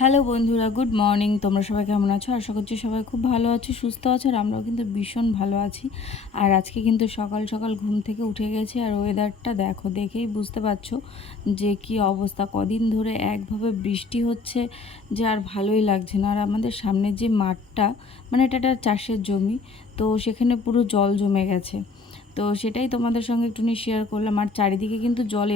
Hello বন্ধুরা, good morning. তোমরা সবাই কেমন আছো? আশা করছি সবাই খুব ভালো আছো, সুস্থ আছো, আর আমরাও কিন্তু ভীষণ ভালো আছি। আর আজকে কিন্তু সকাল সকাল ঘুম থেকে উঠে গেছি, আর ওয়েদারটা দেখো, দেখেই বুঝতে পারছ যে কি অবস্থা। কদিন ধরে একভাবে বৃষ্টি হচ্ছে যে আর ভালোই লাগছে না। আর আমাদের সামনের যে মাঠটা মানে এটা একটা চাষের জমি, তো সেখানে পুরো জল জমে গেছে। তো সেটাই তোমাদের সঙ্গে একটুখানি শেয়ার করলাম। আর চারিদিকে কিন্তু জল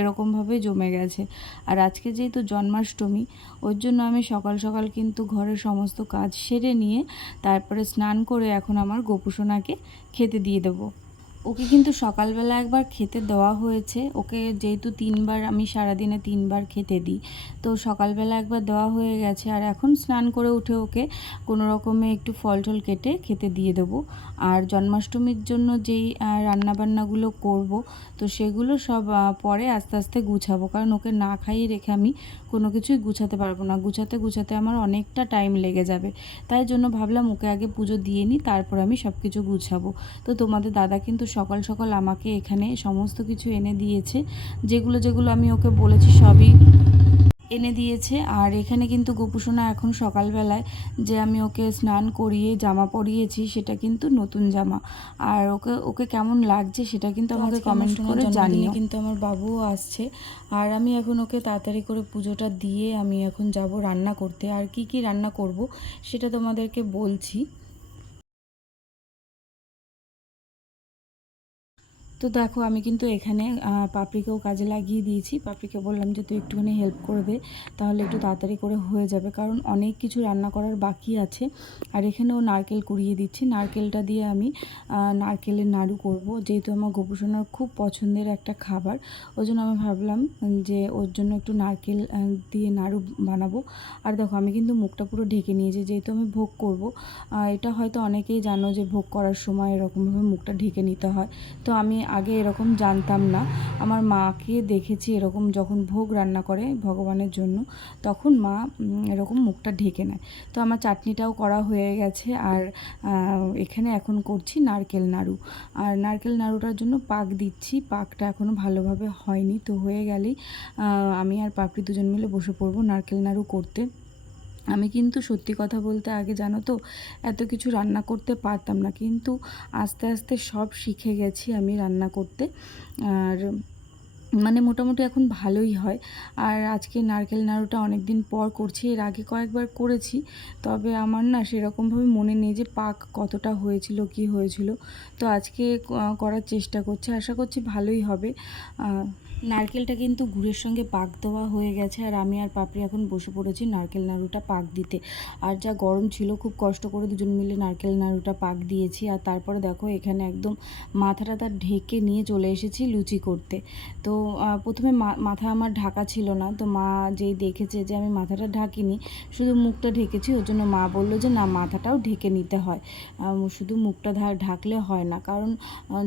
এরকমভাবে জমে গেছে। আর আজকে যেহেতু জন্মাষ্টমী, ওর জন্য আমি সকাল সকাল কিন্তু ঘরের সমস্ত কাজ সেরে নিয়ে তারপরে স্নান করে এখন আমার গোপুসোনাকে খেতে দিয়ে দেবো। ওকে কিন্তু সকালবেলা একবার খেতে দেওয়া হয়েছে। ওকে যেহেতু তিনবার, আমি সারাদিনে তিনবার খেতে দিই। তো সকালবেলা একবার দেওয়া হয়ে গেছে আর এখন স্নান করে উঠে ওকে কোনো রকমে একটু ফল টল কেটে খেতে দিয়ে দেবো। আর জন্মাষ্টমীর জন্য যেই রান্নাবান্নাগুলো করব, তো সেগুলো সব পরে আস্তে আস্তে গুছাবো। কারণ ওকে না খাইয়ে রেখে আমি কোনো কিছুই গুছাতে পারব না। গুছাতে গুছাতে আমার অনেকটা টাইম লেগে যাবে। তাই জন্য ভাবলাম ওকে আগে পুজো দিয়ে নিই, তারপর আমি সব কিছু গুছাবো। তো তোমাদের দাদা কিন্তু সকাল সকাল আমাকে এখানে সমস্ত কিছু এনে দিয়েছে। যেগুলো যেগুলো আমি ওকে বলেছি সবই এনে দিয়েছে। আর এখানে কিন্তু গোপুসোনা এখন সকালবেলায় যে আমি ওকে স্নান করিয়ে জামা পরিয়েছি সেটা কিন্তু নতুন জামা। আর ওকে ওকে কেমন লাগছে সেটা কিন্তু আমাকে কমেন্ট করে জানিও। কিন্তু আমার বাবুও আসছে। আর আমি এখন ওকে তাড়াতাড়ি করে পুজোটা দিয়ে আমি এখন যাব রান্না করতে। আর কি কি রান্না করব সেটা তোমাদেরকে বলছি। তো দেখো, আমি কিন্তু এখানে পাপড়িকেও কাজে লাগিয়ে দিয়েছি। পাপড়িকে বললাম যে, তুই একটুখানি হেল্প করে দে, তাহলে একটু তাড়াতাড়ি করে হয়ে যাবে। কারণ অনেক কিছু রান্না করার বাকি আছে। আর এখানেও নারকেল কুড়িয়ে দিচ্ছি। নারকেলটা দিয়ে আমি নারকেলের নাড়ু করব। যেহেতু আমার গোপুসোনার খুব পছন্দের একটা খাবার ওই জন্য আমি ভাবলাম যে, ওর জন্য একটু নারকেল দিয়ে নাড়ু বানাবো। আর দেখো, আমি কিন্তু মুখটা পুরো ঢেকে নিয়েছি, যেহেতু আমি ভোগ করব। এটা হয়তো অনেকেই জানো যে, ভোগ করার সময় এরকমভাবে মুখটা ঢেকে নিতে হয়। তো আমি আগে এরকম জানতাম না। আমার মাকে দেখেছি এরকম যখন ভোগ রান্না করে ভগবানের জন্য, তখন মা এরকম মুখটা ঢেকে নেয়। তো আমার চাটনিটাও করা হয়ে গেছে আর এখানে এখন করছি নারকেল নাড়ু। আর নারকেল নাড়ুটার জন্য পাক দিচ্ছি, পাকটা এখনও ভালোভাবে হয়নি, তো হয়ে গেলেই আমি আর পাপড়ি দুজন মিলে বসে পড়ব নারকেল নাড়ু করতে। আমি কিন্তু সত্যি কথা বলতে আগে জানো তো, এত কিছু রান্না করতে পারতাম না। কিন্তু আস্তে আস্তে সব শিখে গেছি আমি রান্না করতে। আর মানে মোটামুটি এখন ভালোই হয়। আর আজকে নারকেল নাড়ুটা অনেক দিন পর করছি, এর আগে কয়েকবার করেছি। তবে আমার না সেরকমভাবে মনে নেই যে পাক কতটা হয়েছিল, কি হয়েছিল। তো আজকে করার চেষ্টা করছি, আশা করছি ভালোই হবে। নারকেলটা কিন্তু গুড়ের সঙ্গে পাক দেওয়া হয়ে গেছে আর আমি আর পাপড়ি এখন বসে পড়েছি নারকেল নাড়ুটা পাক দিতে। আর যা গরম ছিল, খুব কষ্ট করে দুজন মিলে নারকেল নাড়ুটা পাক দিয়েছি। আর তারপরে দেখো, এখানে একদম মাথাটা তার ঢেকে নিয়ে চলে এসেছি লুচি করতে। তো প্রথমে মাথা আমার ঢাকা ছিল না। তো মা যেই দেখেছে যে আমি মাথাটা ঢাকিনি, শুধু মুখটা ঢেকেছি, ওর জন্য মা বলল যে না, মাথাটাও ঢেকে নিতে হয়। শুধু মুখটা ঢাকলে হয় না। কারণ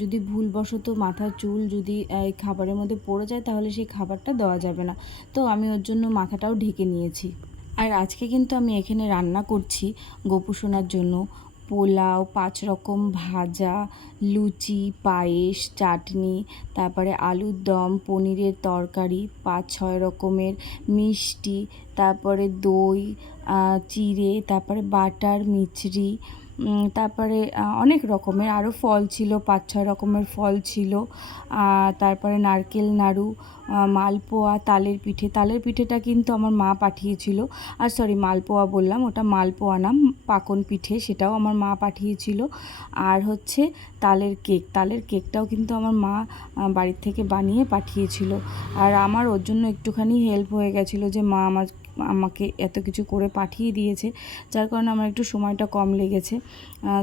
যদি ভুলবশত মাথার চুল যদি এই খাবারের মধ্যে পড়ে যায় তাহলে সেই খাবারটা দেওয়া যাবে না। তো আমি ওর জন্য মাথাটাও ঢেকে নিয়েছি। আর আজকে কিন্তু আমি এখানে রান্না করছি গোপুসোনার জন্য। পোলাও, পাঁচ রকম ভাজা, লুচি, পায়েস, চাটনি, তারপরে আলুর দম, পনিরের তরকারি, পাঁচ, ছয় রকমের মিষ্টি, তারপরে দই চিড়ে, তারপরে বাটার মিচড়ি তারপরে অনেক রকমের আরও ফল ছিল পাঁচ ছয় রকমের ফল ছিল তারপরে নারকেল নাড়ু মালপোয়া তালের পিঠে। তালের পিঠেটা কিন্তু আমার মা পাঠিয়েছিল। আর সরি মালপোয়া বললাম ওটা মালপোয়া নাম পাকন পিঠে সেটাও আমার মা পাঠিয়েছিল। আর হচ্ছে তালের কেক। তালের কেকটাও কিন্তু আমার মা বাড়ির থেকে বানিয়ে পাঠিয়েছিল। আর আমার ওর জন্য একটুখানি হেল্প হয়ে গেছিল যে মা আমার আমাকে এত কিছু করে পাঠিয়ে দিয়েছে যার কারণে আমার একটু সময়টা কম লেগেছে।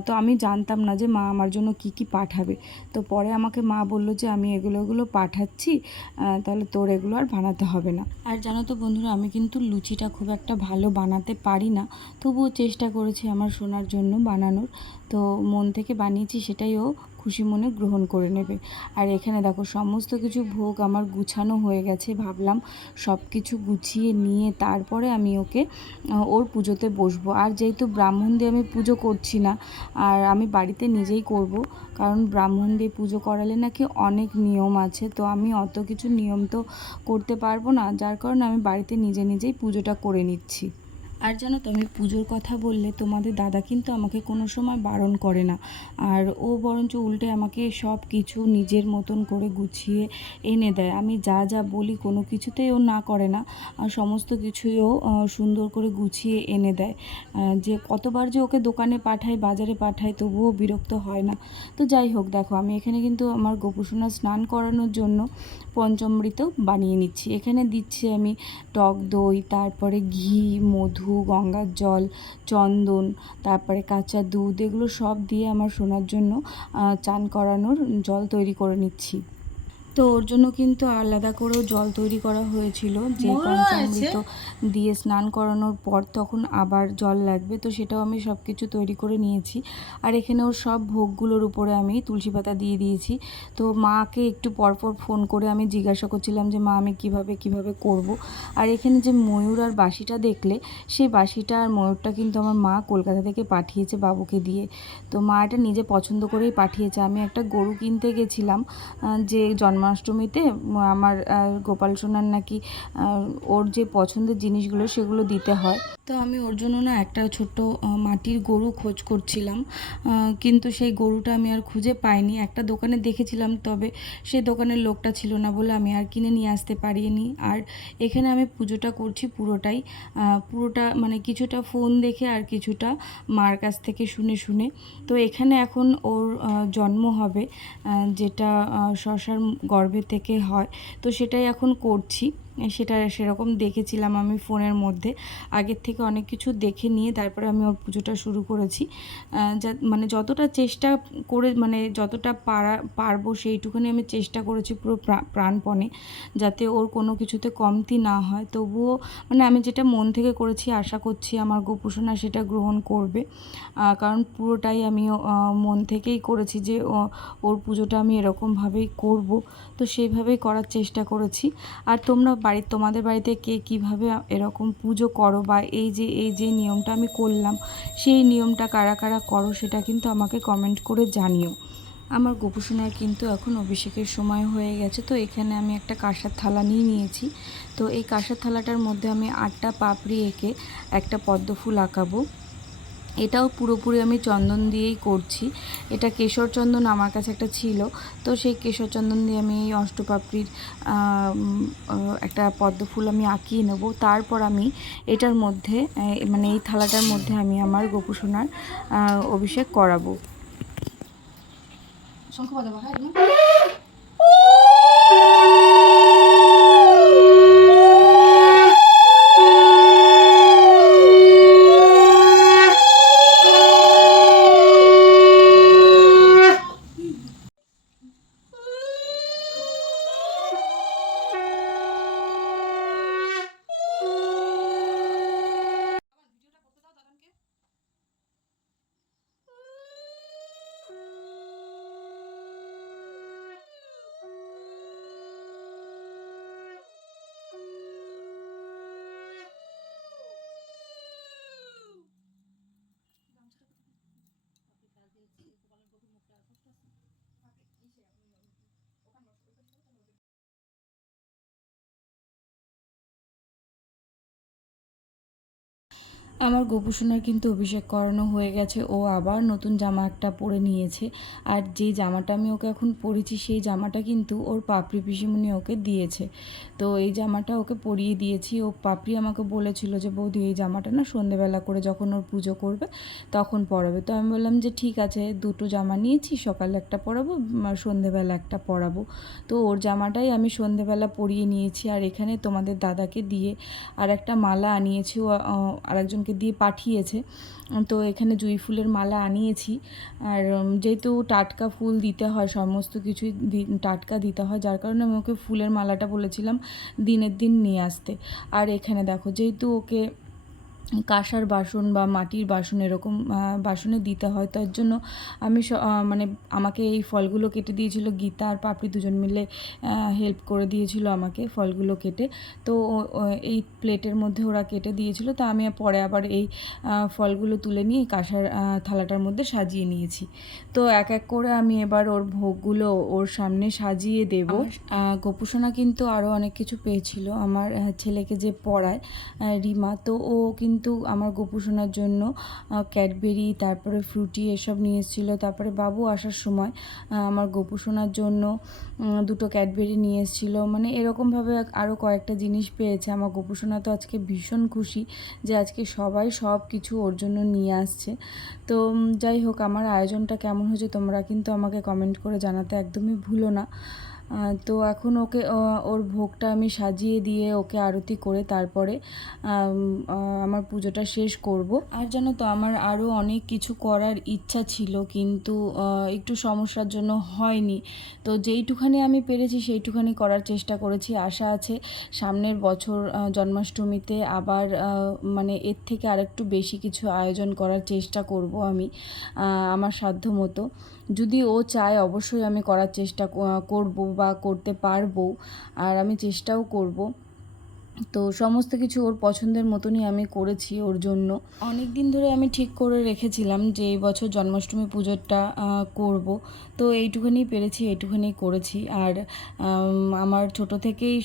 তো আমি জানতাম না যে মা আমার জন্য কি কি পাঠাবে? তো পরে আমাকে মা বলল যে আমি এগুলো এগুলো পাঠাচ্ছি। আহ, তাহলে তোর এগুলো আর বানাতে হবে না। আর জানো তো বন্ধুরা, আমি কিন্তু লুচিটা খুব একটা ভালো বানাতে পারি না। তবুও চেষ্টা করেছি আমার সোনার জন্য বানানোর। তো মন থেকে বানিয়েছি সেটাই ও খুশি মনে গ্রহণ করে নেবে। আর এখানে দেখো, সমস্ত কিছু ভোগ আমার গুছানো হয়ে গেছে। ভাবলাম সব কিছু গুছিয়ে নিয়ে তারপরে আমি ওকে ওর পুজোতে বসবো। আর যেহেতু ব্রাহ্মণ দিয়ে আমি পুজো করছি না, আর আমি বাড়িতে নিজেই করব, কারণ ব্রাহ্মণ দিয়ে পুজো করালে নাকি অনেক নিয়ম আছে, তো আমি অত কিছু নিয়ম তো করতে পারব না। যার কারণে আমি বাড়িতে নিজে নিজেই পুজোটা করে নিচ্ছি। আর জানো তো, আমি পুজোর কথা বললে তোমাদের দাদা কিন্তু আমাকে কোনো সময় বারণ করে না। আর ও বরঞ্চ উল্টে আমাকে সব কিছু নিজের মতন করে গুছিয়ে এনে দেয়। আমি যা যা বলি কোনো কিছুতেই ও না করে না। আর সমস্ত কিছুই ও সুন্দর করে গুছিয়ে এনে দেয়। যে কতবার যে ওকে দোকানে পাঠাই, বাজারে পাঠাই, তবুও বিরক্ত হয় না। তো যাই হোক, দেখো, আমি এখানে কিন্তু আমার গোপুসোনা স্নান করানোর জন্য পঞ্চমৃত বানিয়ে নিচ্ছি। এখানে দিচ্ছি আমি টক দই, তারপরে ঘি, মধু গঙ্গার জল, চন্দন, তারপরে কাঁচা দুধ, এগুলো সব দিয়ে আমার সোনার জন্য চান করানোর জল তৈরি করে নিচ্ছি। তো ওর জন্য কিন্তু আলাদা করেও জল তৈরি করা হয়েছিল যে পঞ্চামৃত দিয়ে স্নান করানোর পর তখন আবার জল লাগবে তো সেটাও আমি সব কিছু তৈরি করে নিয়েছি। আর এখানে ওর সব ভোগগুলোর উপরে আমি তুলসী পাতা দিয়ে দিয়েছি। তো মাকে একটু পরপর ফোন করে আমি জিজ্ঞাসা করছিলাম যে মা আমি কীভাবে কীভাবে করব? আর এখানে যে ময়ূর আর বাঁশিটা দেখলে সেই বাঁশিটা আর ময়ূরটা কিন্তু আমার মা কলকাতা থেকে পাঠিয়েছে বাবুকে দিয়ে। তো মা এটা নিজে পছন্দ করেই পাঠিয়েছে। আমি একটা গরু কিনতে গেছিলাম যে যে জন্মাষ্টমীতে আমার গোপাল সোনার নাকি ওর যে পছন্দের জিনিসগুলো সেগুলো দিতে হয়। তো আমি ওর জন্য না একটা ছোট্ট মাটির গরু খোঁজ করছিলাম। কিন্তু সেই গরুটা আমি আর খুঁজে পাইনি। একটা দোকানে দেখেছিলাম, তবে সেই দোকানের লোকটা ছিল না বলে আমি আর কিনে নিয়ে আসতে পারিনি। আর এখানে আমি পুজোটা করছি পুরোটাই। পুরোটা মানে কিছুটা ফোন দেখে আর কিছুটা মার কাছ থেকে শুনে শুনে। তো এখানে এখন ওর জন্ম হবে যেটা শশার গর্ভে থেকে হয়। তো সেটাই এখন করছি। সেটা সেরকম দেখেছিলাম আমি ফোনের মধ্যে। আগের থেকে অনেক কিছু দেখে নিয়ে তারপরে আমি ওর পুজোটা শুরু করেছি। যা মানে যতটা চেষ্টা করে মানে যতটা পারা, পারব সেইটুকুনি আমি চেষ্টা করেছি পুরো প্রা- প্রাণপণে যাতে ওর কোনো কিছুতে কমতি না হয়। তবুও মানে আমি যেটা মন থেকে করেছি, আশা করছি আমার গোপুসোনা সেটা গ্রহণ করবে। কারণ পুরোটাই আমি মন থেকেই করেছি যে ওর পুজোটা আমি এরকমভাবেই করব। তো সেইভাবেই করার চেষ্টা করেছি। আর তোমরা বাড়ির তোমাদের বাড়িতে কে কীভাবে এরকম পুজো করো বা এই যে এই যে নিয়মটা আমি করলাম, সেই নিয়মটা কারা কারা করো সেটা কিন্তু আমাকে কমেন্ট করে জানিও। আমার গোপুসোনার কিন্তু এখন অভিষেকের সময় হয়ে গেছে, তো এখানে আমি একটা কাঁসার থালা নিয়ে নিয়েছি। তো এই কাঁসার থালাটার মধ্যে আমি আটটা পাপড়ি এঁকে একটা পদ্ম ফুল আঁকাবো। এটাও পুরোপুরি আমি চন্দন দিয়েই করছি। এটা কেশর চন্দন আমার কাছে একটা ছিল। তো সেই কেশর চন্দন দিয়ে আমি এই অষ্টপাপড়ির একটা পদ্ম ফুল আমি আঁকিয়ে নেব। তারপর আমি এটার মধ্যে মানে এই থালাটার মধ্যে আমি আমার গোপুসোনার অভিষেক করাবো। শঙ্খ আমার গোপুসোনার কিন্তু অভিষেক করানো হয়ে গেছে। ও আবার নতুন জামা একটা পরে নিয়েছে। আর যেই জামাটা আমি ওকে এখন পরেছি, সেই জামাটা কিন্তু ওর পাপড়ি পিসিমণি ওকে দিয়েছে। তো এই জামাটা ওকে পরিয়ে দিয়েছি। ও পাপড়ি আমাকে বলেছিল যে, বৌদি, এই জামাটা না সন্ধেবেলা করে যখন ওর পুজো করবে, তখন পরাবে। তো আমি বললাম যে, ঠিক আছে, দুটো জামা নিয়েছি, সকালে একটা পরাবো সন্ধেবেলা একটা পরাবো। তো ওর জামাটাই আমি সন্ধেবেলা পরিয়ে নিয়েছি। আর এখানে তোমাদের দাদাকে দিয়ে আর একটা মালা আনিয়েছি। ও আরেকজনকে দিয়ে পাঠিয়েছে। তো এখানে জুঁই ফুলের মালা আনিয়েছি। আর যেহেতু টাটকা ফুল দিতে হয়, সমস্ত কিছুই টাটকা দিতে হয়, যার কারণে আমি ওকে ফুলের মালাটা বলেছিলাম দিনের দিন নিয়ে আসতে। আর এখানে দেখো, যেহেতু ওকে কাঁসার বাসন বা মাটির বাসন এরকম বাসনে দিতে হয়। তার জন্য আমি স- মানে আমাকে এই ফলগুলো কেটে দিয়েছিল। গীতা আর পাপড়ি দুজন মিলে হেল্প করে দিয়েছিল আমাকে ফলগুলো কেটে। তো এই প্লেটের মধ্যে ওরা কেটে দিয়েছিল। তো আমি পরে আবার এই ফলগুলো তুলে নিয়ে কাঁসার থালাটার মধ্যে সাজিয়ে নিয়েছি। তো এক এক করে আমি এবার ওর ভোগগুলো ওর সামনে সাজিয়ে দেব। গোপুসোনা কিন্তু আরও অনেক কিছু পেয়েছিল। আমার ছেলেকে যে পড়ায় রিমা তো ও কিন্তু আমার গোপুসোনার জন্য ক্যাডবেরি, তারপরে ফ্রুটি এসব নিয়ে এসেছিল। তারপরে বাবু আসার সময় আমার গোপুসোনার জন্য দুটো ক্যাডবেরি নিয়ে এসেছিল। মানে এরকমভাবে আরও কয়েকটা জিনিস পেয়েছে। আমার গোপুসোনা তো আজকে ভীষণ খুশি যে আজকে সবাই সব কিছু ওর জন্য নিয়ে আসছে। তো যাই হোক, আমার আয়োজনটা কেমন হয়েছে তোমরা কিন্তু আমাকে কমেন্ট করে জানাতে একদমই ভুলো না। তো এখন ওকে ওর ভোগটা আমি সাজিয়ে দিয়ে ওকে আরতি করে তারপরে আমার পুজোটা শেষ করব। আর জানো তো, আমার আরও অনেক কিছু করার ইচ্ছা ছিল কিন্তু একটু সমস্যার জন্য হয়নি। তো যেইটুখানি আমি পেরেছি সেইটুখানি করার চেষ্টা করেছি। আশা আছে সামনের বছর জন্মাষ্টমীতে আবার মানে এর থেকে আরেকটু বেশি কিছু আয়োজন করার চেষ্টা করব আমি আমার সাধ্য মতো যদি ও চায়, অবশ্যই আমি করার চেষ্টা করব বা করতে পারব। আর আমি চেষ্টাও করব। তো সমস্ত কিছু ওর পছন্দের মতনই আমি করেছি ওর জন্য। অনেক দিন ধরে আমি ঠিক করে রেখেছিলাম যে এই বছর জন্মাষ্টমী পুজোটা করব। তো এইটুখানি পেরেছি, এইটুখানি করেছি। আর আমার ছোট থেকেই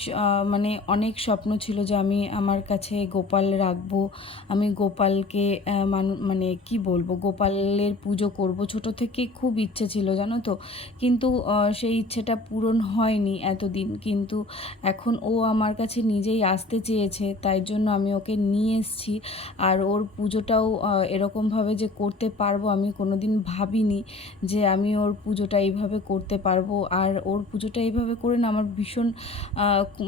মানে অনেক স্বপ্ন ছিল যে আমি আমার কাছে গোপাল রাখব। আমি গোপালকে মান- কি বলব, গোপালের পুজো করব। ছোট থেকেই খুব ইচ্ছে ছিল, জানো তো? কিন্তু সেই ইচ্ছেটা পূরণ হয়নি এতদিন। কিন্তু এখন ও আমার কাছে নিজেই আসতে চেয়েছে, তাই জন্য আমি ওকে নিয়ে এসেছি। আর ওর পুজোটাও এরকমভাবে যে করতে পারব আমি কোনোদিন ভাবিনি যে আমি ওর পুজোটা এইভাবে করতে পারব। আর ওর পুজোটা এইভাবে করে না, আমার ভীষণ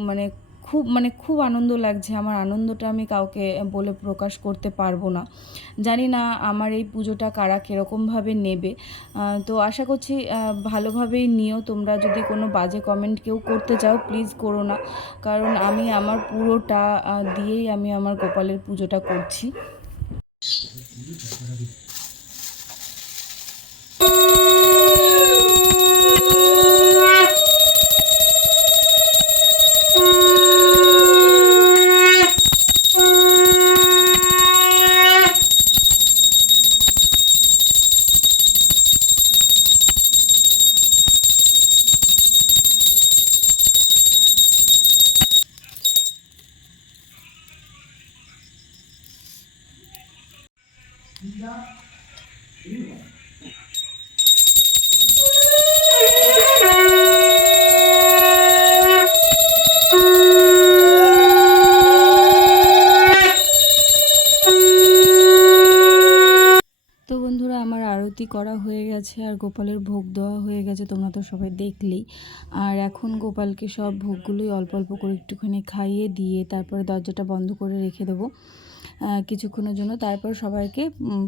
মানে খুব মানে খুব আনন্দ লাগছে। আমার আনন্দটা আমি কাউকে বলে প্রকাশ করতে পারব না। জানি না আমার এই পুজোটা কারা কীরকমভাবে নেবে। তো আশা করছি ভালোভাবেই নিও। তোমরা যদি কোনো বাজে কমেন্ট কেউ করতে চাও প্লিজ করো না। কারণ আমি আমার পুরোটা দিয়েই আমি আমার গোপালের পুজোটা করছি। আরতি করা হয়ে গেছে আর গোপালের ভোগ দেওয়া হয়ে গেছে, তোমরা তো সবাই দেখলেই। আর এখন গোপালকে সব ভোগগুলোই অল্প অল্প করে একটুখানি খাইয়ে দিয়ে তারপরে দরজাটা বন্ধ করে রেখে দেবো। কিছুক্ষণের জন্য তারপর সবাইকে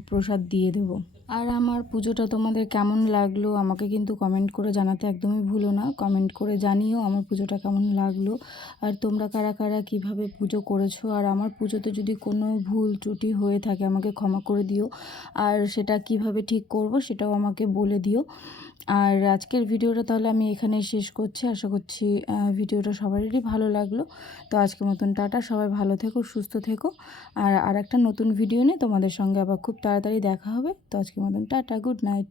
প্রসাদ দিয়ে দেবো। আর আমার পুজোটা তোমাদের কেমন লাগল আমাকে কিন্তু কমেন্ট করে জানাতে একদমই ভুলো না। কমেন্ট করে জানিও আমার পুজোটা কেমন লাগল। আর তোমরা কারা কারা কীভাবে পুজো করেছ? আর আমার পুজোতে যদি কোনো ভুল ত্রুটি হয়ে থাকে আমাকে ক্ষমা করে দিও। আর সেটা কীভাবে ঠিক করব সেটাও আমাকে বলে দিও। আর আজকের ভিডিওটা তাহলে আমি এখানে শেষ করছি। আশা করছি ভিডিওটা সবারই ভালো লাগল। তো আজকের মতন টাটা। সবাই ভালো থেকো, সুস্থ থেকো। আর আর একটা নতুন ভিডিও নিয়ে তোমাদের সঙ্গে আবার খুব তাড়াতাড়ি দেখা হবে। তো আজকের মতন টাটা গুড নাইট